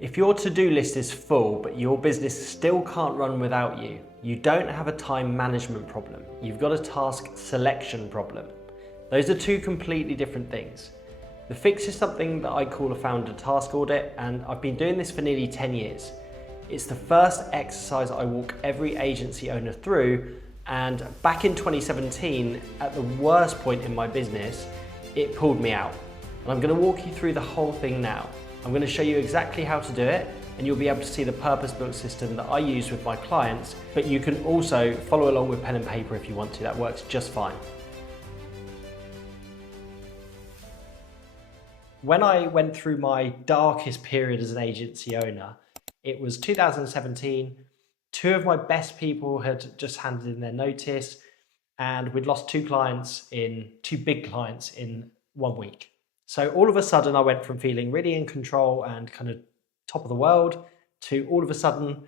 If your to-do list is full, but your business still can't run without you, you don't have a time management problem. You've got a task selection problem. Those are two completely different things. The fix is something that I call a founder task audit, and I've been doing this for nearly 10 years. It's the first exercise I walk every agency owner through, and back in 2017, at the worst point in my business, it pulled me out. And I'm going to walk you through the whole thing now. I'm going to show you exactly how to do it, and you'll be able to see the purpose-built system that I use with my clients, but you can also follow along with pen and paper if you want to. That works just fine. When I went through my darkest period as an agency owner, it was 2017. Two of my best people had just handed in their notice, and we'd lost two big clients in 1 week. So all of a sudden I went from feeling really in control and kind of top of the world to all of a sudden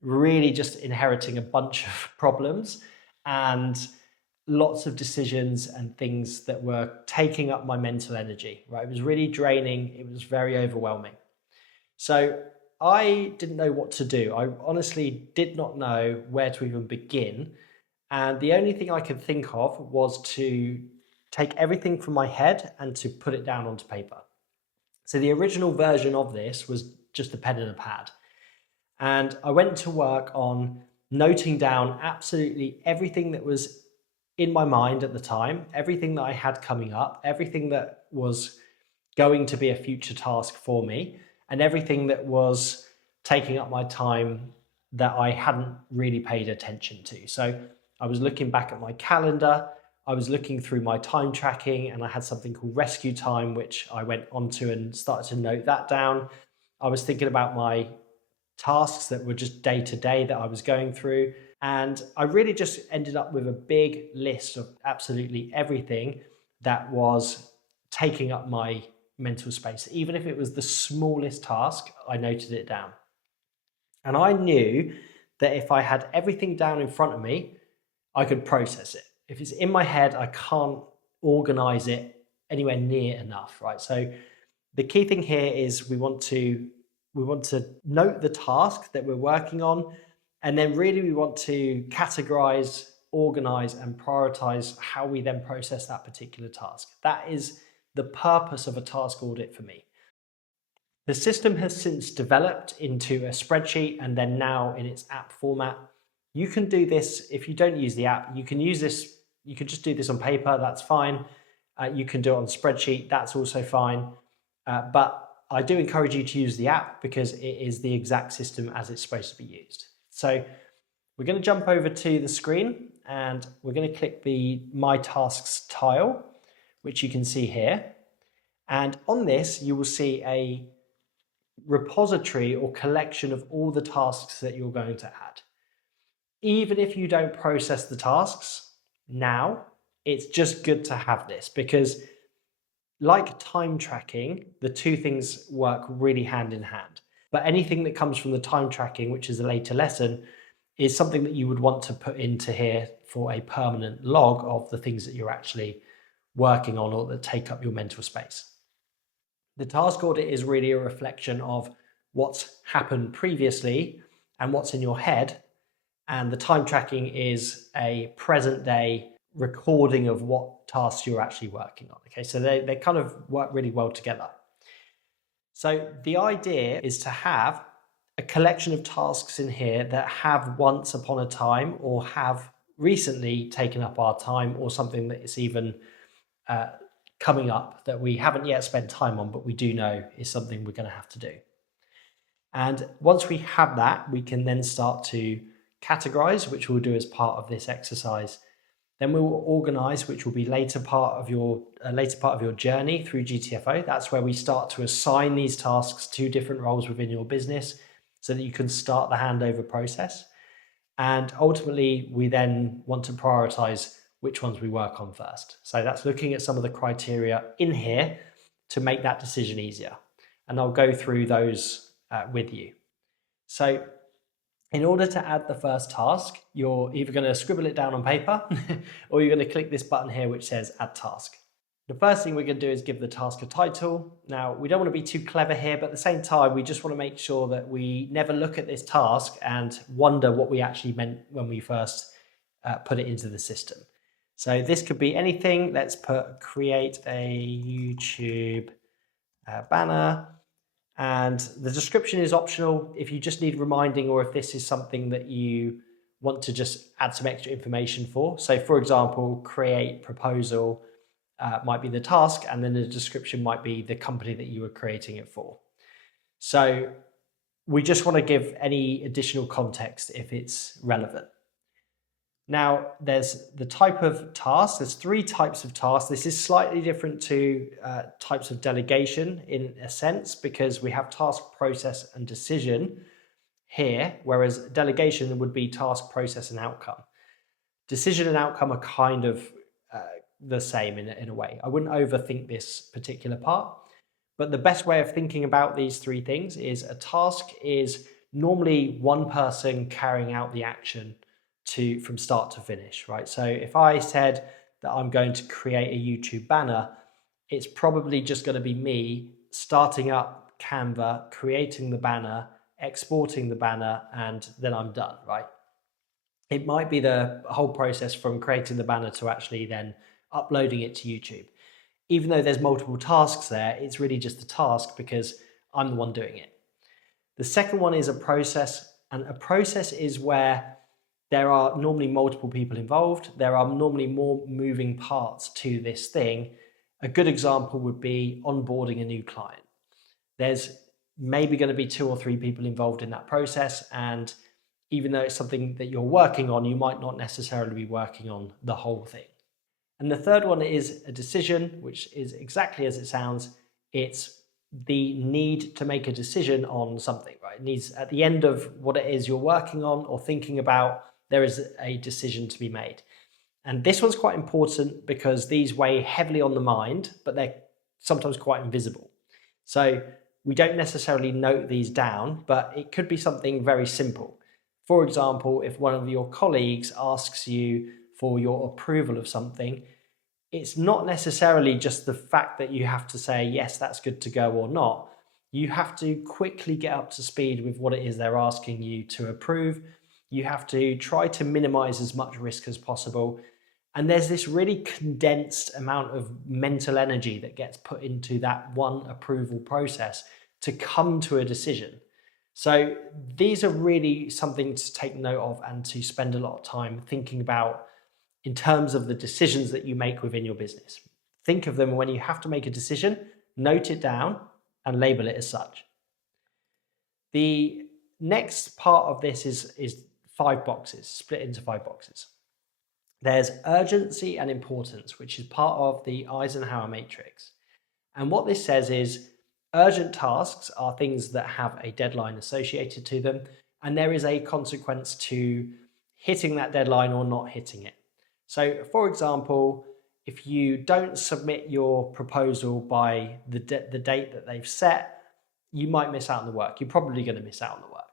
really just inheriting a bunch of problems and lots of decisions and things that were taking up my mental energy, right? It was really draining. It was very overwhelming. So I didn't know what to do. I honestly did not know where to even begin. And the only thing I could think of was to take everything from my head and to put it down onto paper. So the original version of this was just a pen and a pad. And I went to work on noting down absolutely everything that was in my mind at the time, everything that I had coming up, everything that was going to be a future task for me, and everything that was taking up my time that I hadn't really paid attention to. So I was looking back at my calendar, I was looking through my time tracking, and I had something called rescue time, which I went onto and started to note that down. I was thinking about my tasks that were just day to day that I was going through. And I really just ended up with a big list of absolutely everything that was taking up my mental space. Even if it was the smallest task, I noted it down. And I knew that if I had everything down in front of me, I could process it. If it's in my head, I can't organize it anywhere near enough, right? So the key thing here is we want to note the task that we're working on, and then really we want to categorize, organize, and prioritize how we then process that particular task. That is the purpose of a task audit for me. The system has since developed into a spreadsheet and then now in its app format. You can do this if you don't use the app. You can use this. You could just do this on paper. That's fine. You can do it on spreadsheet. That's also fine. But I do encourage you to use the app because it is the exact system as it's supposed to be used. So we're going to jump over to the screen and we're going to click the My Tasks tile, which you can see here. And on this, you will see a repository or collection of all the tasks that you're going to add. Even if you don't process the tasks now, it's just good to have this because like time tracking, the two things work really hand in hand. But anything that comes from the time tracking, which is a later lesson, is something that you would want to put into here for a permanent log of the things that you're actually working on or that take up your mental space. The task audit is really a reflection of what's happened previously and what's in your head. And the time tracking is a present day recording of what tasks you're actually working on. Okay, so they kind of work really well together. So the idea is to have a collection of tasks in here that have once upon a time or have recently taken up our time, or something that is even coming up that we haven't yet spent time on, but we do know is something we're going to have to do. And once we have that, we can then start to categorize, which we'll do as part of this exercise. Then we will organize, which will be later part of your journey through GTFO. That's where we start to assign these tasks to different roles within your business so that you can start the handover process. And ultimately, we then want to prioritize which ones we work on first. So that's looking at some of the criteria in here to make that decision easier. And I'll go through those with you. So in order to add the first task, you're either going to scribble it down on paper or you're going to click this button here which says Add Task. The first thing we're going to do is give the task a title. Now, we don't want to be too clever here, but at the same time, we just want to make sure that we never look at this task and wonder what we actually meant when we first put it into the system. So this could be anything. Let's put create a YouTube banner. And the description is optional if you just need reminding or if this is something that you want to just add some extra information for. So for example, create proposal might be the task, and then the description might be the company that you were creating it for. So we just want to give any additional context if it's relevant. Now, there's the type of task. There's 3 types of tasks. This is slightly different to types of delegation in a sense, because we have task, process, and decision here, whereas delegation would be task, process, and outcome. Decision and outcome are kind of the same in a way. I wouldn't overthink this particular part, but the best way of thinking about these 3 things is a task is normally one person carrying out the action from start to finish, right? So if I said that I'm going to create a YouTube banner, it's probably just going to be me starting up Canva, creating the banner, exporting the banner, and then I'm done, right? It might be the whole process from creating the banner to actually then uploading it to YouTube. Even though there's multiple tasks there, it's really just a task because I'm the one doing it. The second one is a process, and a process is where there are normally multiple people involved. There are normally more moving parts to this thing. A good example would be onboarding a new client. There's maybe going to be 2 or 3 people involved in that process, and even though it's something that you're working on, you might not necessarily be working on the whole thing. And the third one is a decision, which is exactly as it sounds. It's the need to make a decision on something, right? It needs, at the end of what it is you're working on or thinking about, there is a decision to be made. And this one's quite important because these weigh heavily on the mind, but they're sometimes quite invisible. So we don't necessarily note these down, but it could be something very simple. For example, if one of your colleagues asks you for your approval of something, it's not necessarily just the fact that you have to say, yes, that's good to go or not. You have to quickly get up to speed with what it is they're asking you to approve. You have to try to minimize as much risk as possible. And there's this really condensed amount of mental energy that gets put into that one approval process to come to a decision. So these are really something to take note of and to spend a lot of time thinking about in terms of the decisions that you make within your business. Think of them when you have to make a decision, note it down and label it as such. The next part of this is 5 boxes, split into 5 boxes. There's urgency and importance, which is part of the Eisenhower matrix. And what this says is urgent tasks are things that have a deadline associated to them, and there is a consequence to hitting that deadline or not hitting it. So for example, if you don't submit your proposal by the date that they've set, you might miss out on the work. You're probably going to miss out on the work,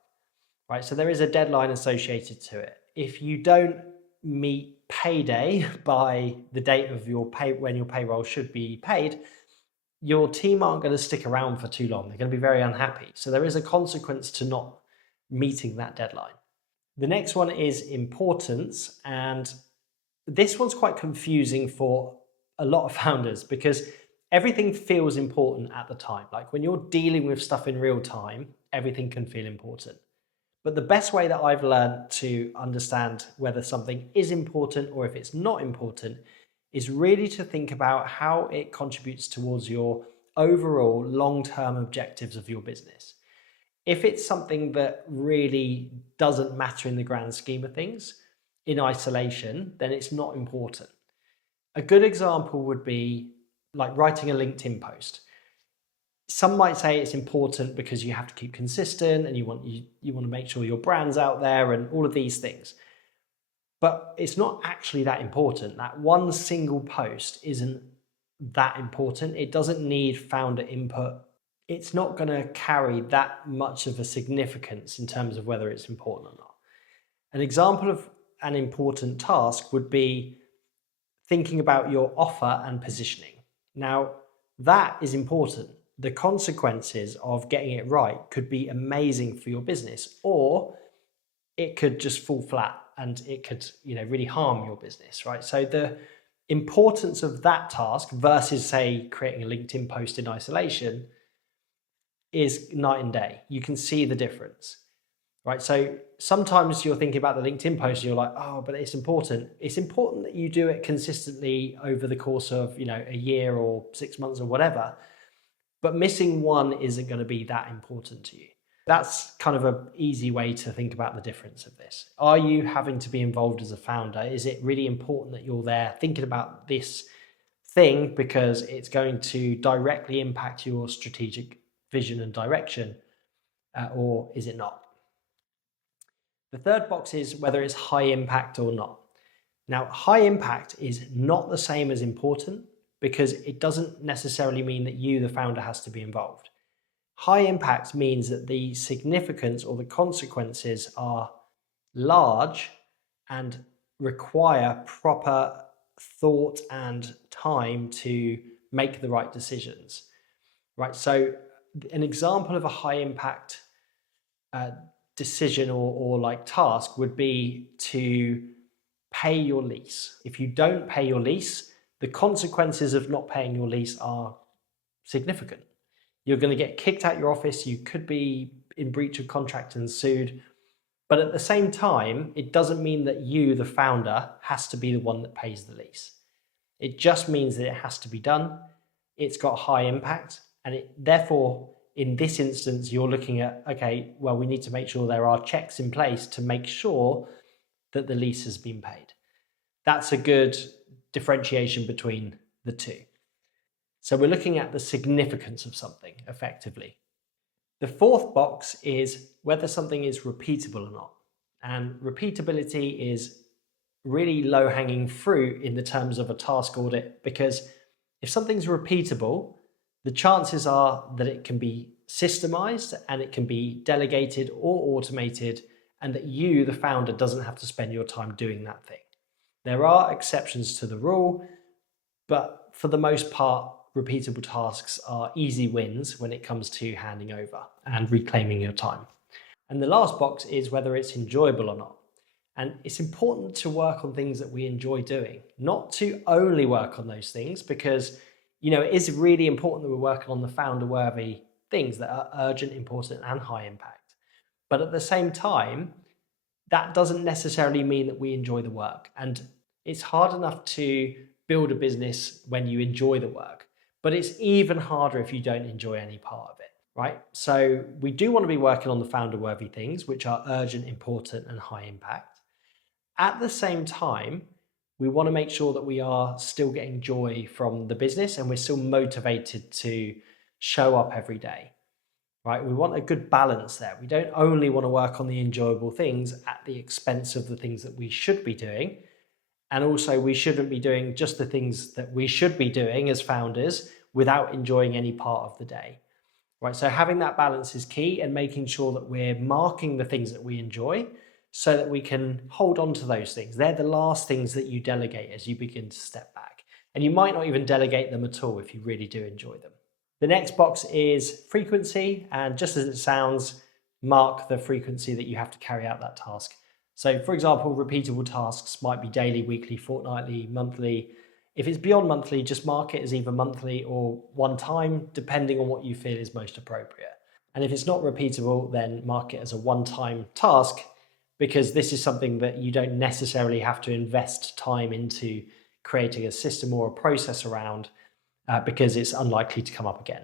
right? So there is a deadline associated to it. If you don't meet payday by the date of your when your payroll should be paid, your team aren't going to stick around for too long. They're going to be very unhappy. So there is a consequence to not meeting that deadline. The next one is importance, and this one's quite confusing for a lot of founders because everything feels important at the time. Like when you're dealing with stuff in real time, everything can feel important. But the best way that I've learned to understand whether something is important or if it's not important is really to think about how it contributes towards your overall long-term objectives of your business. If it's something that really doesn't matter in the grand scheme of things, in isolation, then it's not important. A good example would be like writing a LinkedIn post. Some might say it's important because you have to keep consistent and you want to make sure your brand's out there and all of these things. But it's not actually that important. That one single post isn't that important. It doesn't need founder input. It's not going to carry that much of a significance in terms of whether it's important or not. An example of an important task would be thinking about your offer and positioning. Now, that is important. The consequences of getting it right could be amazing for your business, or it could just fall flat and it could, really harm your business, right? So the importance of that task versus, say, creating a LinkedIn post in isolation is night and day. You can see the difference, right? So sometimes you're thinking about the LinkedIn post and you're like, oh, but it's important. It's important that you do it consistently over the course of, a year or 6 months or whatever, but missing one isn't going to be that important to you. That's kind of an easy way to think about the difference of this. Are you having to be involved as a founder? Is it really important that you're there thinking about this thing because it's going to directly impact your strategic vision and direction, or is it not? The third box is whether it's high impact or not. Now, high impact is not the same as important because it doesn't necessarily mean that you, the founder, has to be involved. High impact means that the significance or the consequences are large and require proper thought and time to make the right decisions, right? So an example of a high impact decision or like task would be to pay your lease. If you don't pay your lease, the consequences of not paying your lease are significant. You're going to get kicked out your office. You could be in breach of contract and sued. But at the same time, it doesn't mean that you, the founder, has to be the one that pays the lease. It just means that it has to be done. It's got high impact. And therefore, in this instance, you're looking at, okay, well, we need to make sure there are checks in place to make sure that the lease has been paid. That's a good differentiation between the two. So we're looking at the significance of something effectively. The fourth box is whether something is repeatable or not. And repeatability is really low-hanging fruit in the terms of a task audit, because if something's repeatable, the chances are that it can be systemized and it can be delegated or automated, and that you, the founder, doesn't have to spend your time doing that thing. There are exceptions to the rule, but for the most part, repeatable tasks are easy wins when it comes to handing over and reclaiming your time. And the last box is whether it's enjoyable or not. And it's important to work on things that we enjoy doing, not to only work on those things, because it is really important that we're working on the founder-worthy things that are urgent, important, and high impact. But at the same time, that doesn't necessarily mean that we enjoy the work. And it's hard enough to build a business when you enjoy the work. But it's even harder if you don't enjoy any part of it, right? So we do want to be working on the founder-worthy things, which are urgent, important, and high impact. At the same time, we want to make sure that we are still getting joy from the business and we're still motivated to show up every day, right? We want a good balance there. We don't only want to work on the enjoyable things at the expense of the things that we should be doing. And also, we shouldn't be doing just the things that we should be doing as founders without enjoying any part of the day, right? So having that balance is key, and making sure that we're marking the things that we enjoy so that we can hold on to those things. They're the last things that you delegate as you begin to step back. And you might not even delegate them at all if you really do enjoy them. The next box is frequency. And just as it sounds, mark the frequency that you have to carry out that task. So for example, repeatable tasks might be daily, weekly, fortnightly, monthly. If it's beyond monthly, just mark it as either monthly or one time, depending on what you feel is most appropriate. And if it's not repeatable, then mark it as a one-time task, because this is something that you don't necessarily have to invest time into creating a system or a process around, because it's unlikely to come up again.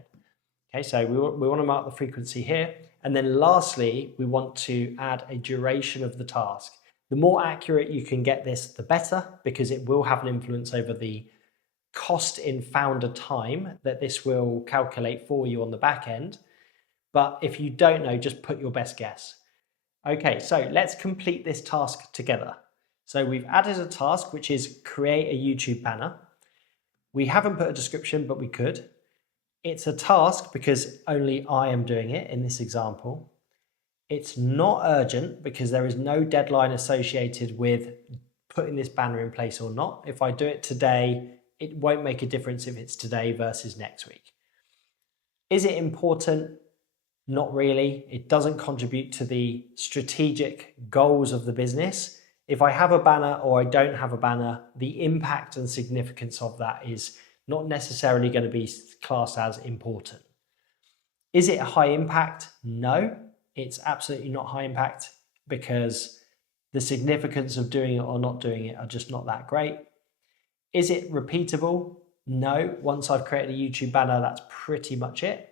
Okay, so we want to mark the frequency here. And then lastly, we want to add a duration of the task. The more accurate you can get this, the better, because it will have an influence over the cost in founder time that this will calculate for you on the back end. But if you don't know, just put your best guess. Okay, so let's complete this task together. So we've added a task, which is create a YouTube banner. We haven't put a description, but we could. It's a task because only I am doing it in this example. It's not urgent because there is no deadline associated with putting this banner in place or not. If I do it today, it won't make a difference if it's today versus next week. Is it important? Not really. It doesn't contribute to the strategic goals of the business. If I have a banner or I don't have a banner, the impact and significance of that is not necessarily going to be classed as important. Is it a high impact? No, it's absolutely not high impact, because the significance of doing it or not doing it are just not that great. Is it repeatable? No. Once I've created a YouTube banner, that's pretty much it.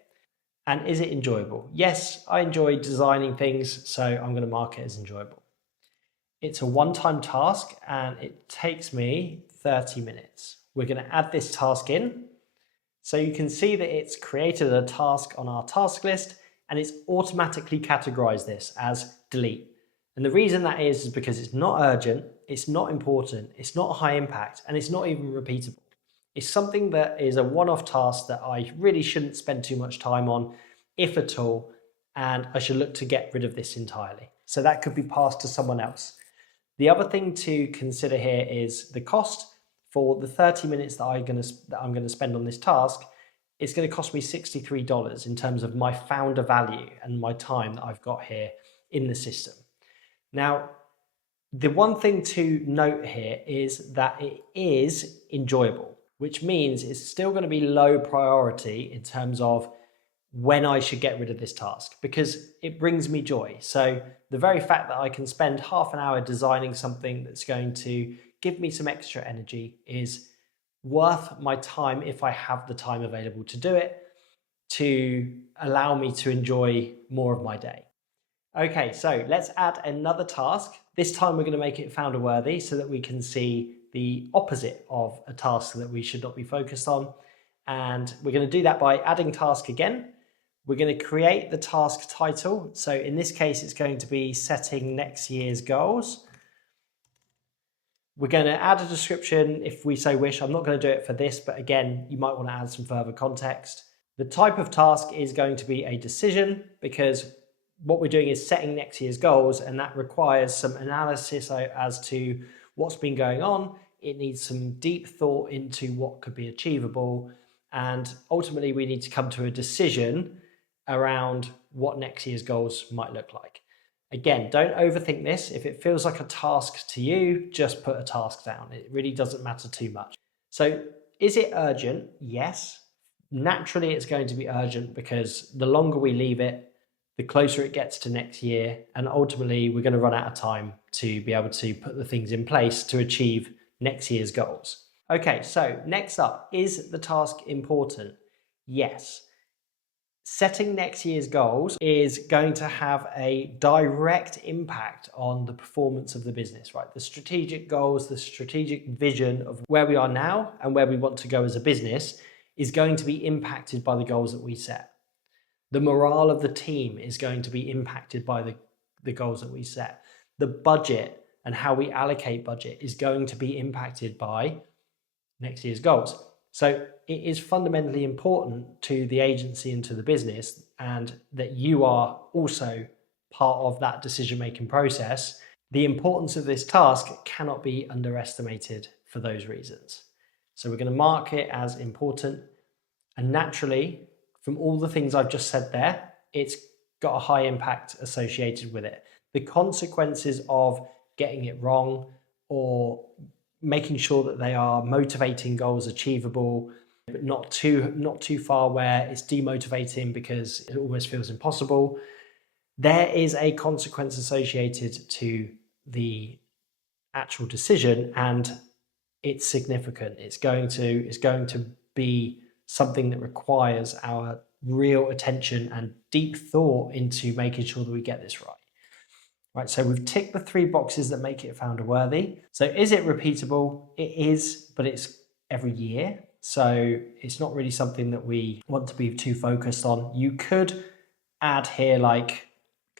And is it enjoyable? Yes, I enjoy designing things, so I'm going to mark it as enjoyable. It's a one-time task and it takes me 30 minutes. We're going to add this task in. So you can see that it's created a task on our task list and it's automatically categorized this as delete. And the reason that is because it's not urgent, it's not important, it's not high impact, and it's not even repeatable. It's something that is a one-off task that I really shouldn't spend too much time on, if at all, and I should look to get rid of this entirely. So that could be passed to someone else. The other thing to consider here is the cost. For the 30 minutes that I'm going to spend on this task, it's going to cost me $63 in terms of my founder value and my time that I've got here in the system. Now, the one thing to note here is that it is enjoyable, which means it's still going to be low priority in terms of when I should get rid of this task, because it brings me joy. So the very fact that I can spend half an hour designing something that's going to give me some extra energy is worth my time if I have the time available to do it, to allow me to enjoy more of my day. Okay, so let's add another task. This time we're going to make it founder worthy so that we can see the opposite of a task that we should not be focused on. And we're going to do that by adding task again. We're going to create the task title. So in this case, it's going to be setting next year's goals. We're going to add a description if we so wish. I'm not going to do it for this, but again, you might want to add some further context. The type of task is going to be a decision, because what we're doing is setting next year's goals, and that requires some analysis as to what's been going on. It needs some deep thought into what could be achievable, and ultimately we need to come to a decision around what next year's goals might look like. Again, don't overthink this. If it feels like a task to you, just put a task down. It really doesn't matter too much. So is it urgent? Yes. Naturally, it's going to be urgent, because the longer we leave it, the closer it gets to next year, and ultimately we're going to run out of time to be able to put the things in place to achieve next year's goals. Okay, so next up, is the task important? Yes. Setting next year's goals is going to have a direct impact on the performance of the business, right? The strategic goals, the strategic vision of where we are now and where we want to go as a business is going to be impacted by the goals that we set. The morale of the team is going to be impacted by the goals that we set. The budget and how we allocate budget is going to be impacted by next year's goals. So it is fundamentally important to the agency and to the business, and that you are also part of that decision-making process. The importance of this task cannot be underestimated for those reasons. So we're going to mark it as important, and naturally, from all the things I've just said there, it's got a high impact associated with it. The consequences of getting it wrong or making sure that they are motivating goals, achievable, but not too far where it's demotivating because it almost feels impossible. There is a consequence associated to the actual decision, and it's significant. It's going to be something that requires our real attention and deep thought into making sure that we get this right. Right, so we've ticked the 3 boxes that make it founder worthy. So is it repeatable? It is, but it's every year. So it's not really something that we want to be too focused on. You could add here like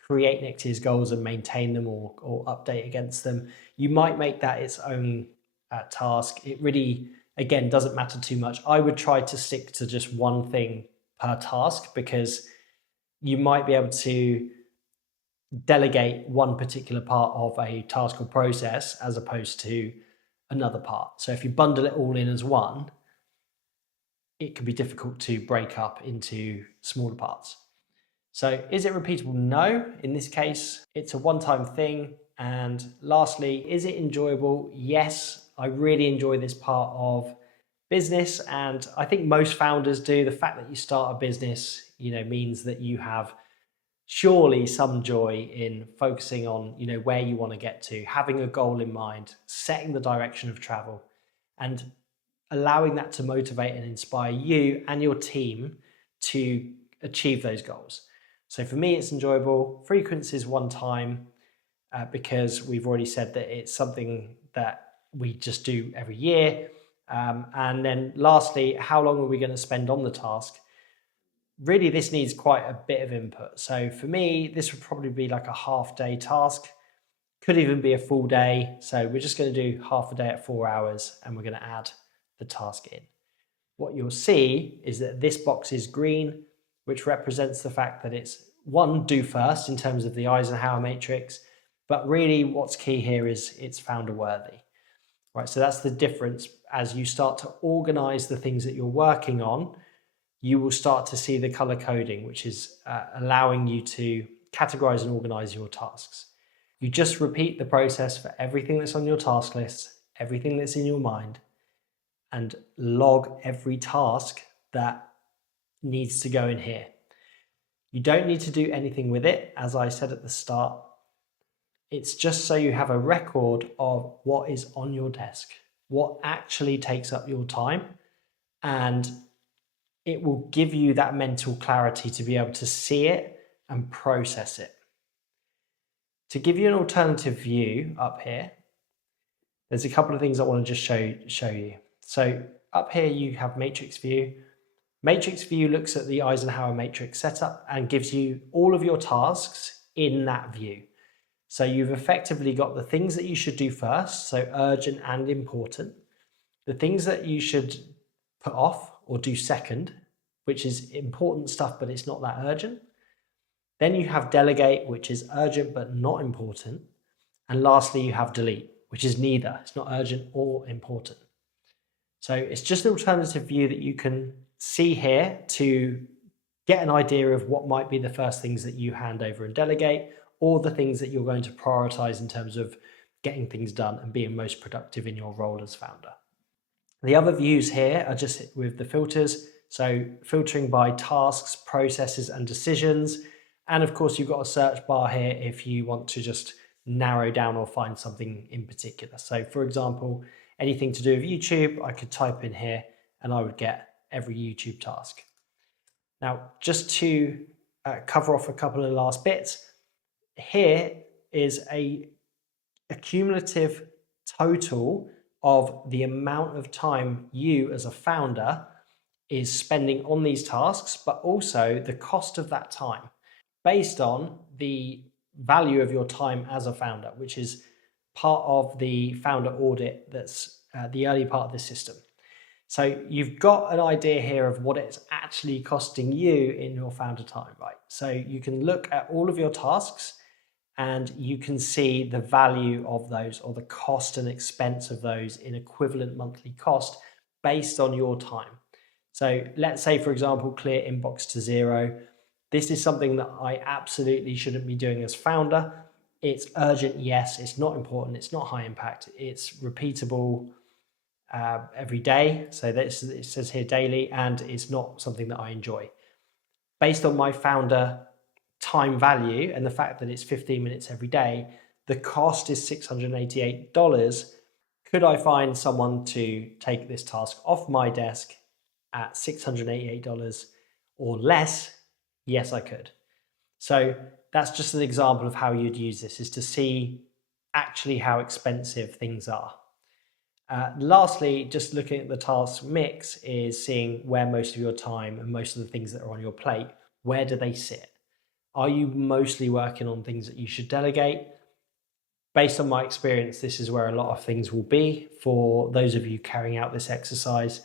create next year's goals and maintain them, or update against them. You might make that its own task. It really, again, doesn't matter too much. I would try to stick to just one thing per task, because you might be able to delegate one particular part of a task or process as opposed to another part. So if you bundle it all in as one, it can be difficult to break up into smaller parts. So is it repeatable? No. In this case, it's a one-time thing. And lastly, is it enjoyable? Yes, I really enjoy this part of business, and I think most founders do. The fact that you start a business, means that you have surely some joy in focusing on, where you want to get to, having a goal in mind, setting the direction of travel, and allowing that to motivate and inspire you and your team to achieve those goals. So for me, it's enjoyable. Frequency is one time, because we've already said that it's something that we just do every year. And then lastly, how long are we going to spend on the task? Really, this needs quite a bit of input. So for me, this would probably be like a half-day task. Could even be a full day. So we're just going to do half a day at 4 hours, and we're going to add the task in. What you'll see is that this box is green, which represents the fact that it's one, do first in terms of the Eisenhower matrix, but really what's key here is it's founder worthy. Right, so that's the difference. As you start to organize the things that you're working on, you will start to see the color coding, which is allowing you to categorize and organize your tasks. You just repeat the process for everything that's on your task list, everything that's in your mind, and log every task that needs to go in here. You don't need to do anything with it, as I said at the start. It's just so you have a record of what is on your desk, what actually takes up your time, and it will give you that mental clarity to be able to see it and process it. To give you an alternative view up here, there's a couple of things I want to just show you. So up here you have matrix view. Matrix view looks at the Eisenhower matrix setup and gives you all of your tasks in that view. So you've effectively got the things that you should do first, so urgent and important, the things that you should put off or do second, which is important stuff, but it's not that urgent. Then you have delegate, which is urgent but not important. And lastly, you have delete, which is neither. It's not urgent or important. So it's just an alternative view that you can see here to get an idea of what might be the first things that you hand over and delegate, or the things that you're going to prioritize in terms of getting things done and being most productive in your role as founder. The other views here are just with the filters. So filtering by tasks, processes, and decisions. And of course, you've got a search bar here if you want to just narrow down or find something in particular. So for example, anything to do with YouTube, I could type in here and I would get every YouTube task. Now, just to cover off a couple of last bits, here is a cumulative total of the amount of time you as a founder is spending on these tasks, but also the cost of that time based on the value of your time as a founder, which is part of the founder audit that's the early part of the system. So you've got an idea here of what it's actually costing you in your founder time, right? So you can look at all of your tasks and you can see the value of those or the cost and expense of those in equivalent monthly cost based on your time. So let's say, for example, clear inbox to 0. This is something that I absolutely shouldn't be doing as founder. It's urgent, yes. It's not important. It's not high impact. It's repeatable every day. So it says here daily, and it's not something that I enjoy. Based on my founder time value and the fact that it's 15 minutes every day, the cost is $688. Could I find someone to take this task off my desk at $688 or less? Yes, I could. So that's just an example of how you'd use this, is to see actually how expensive things are. Lastly, just looking at the task mix is seeing where most of your time and most of the things that are on your plate, where do they sit? Are you mostly working on things that you should delegate? Based on my experience, this is where a lot of things will be for those of you carrying out this exercise.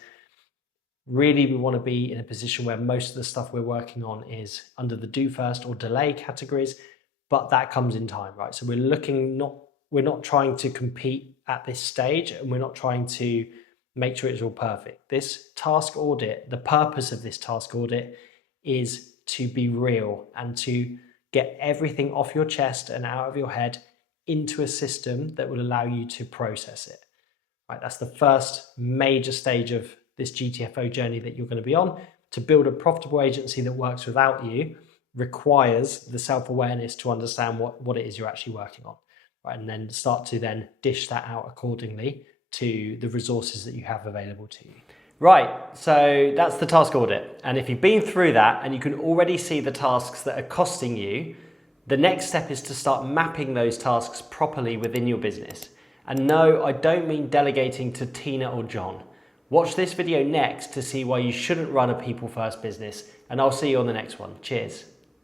Really, we want to be in a position where most of the stuff we're working on is under the do first or delay categories, but that comes in time, right? So we're not trying to compete at this stage, and we're not trying to make sure it's all perfect. This task audit, the purpose of this task audit is to be real and to get everything off your chest and out of your head into a system that will allow you to process it. Right, that's the first major stage of this GTFO journey that you're going to be on. To build a profitable agency that works without you requires the self-awareness to understand what it is you're actually working on, right? And then start to then dish that out accordingly to the resources that you have available to you. Right, so that's the task audit. And if you've been through that and you can already see the tasks that are costing you, the next step is to start mapping those tasks properly within your business. And no, I don't mean delegating to Tina or John. Watch this video next to see why you shouldn't run a people-first business, and I'll see you on the next one. Cheers.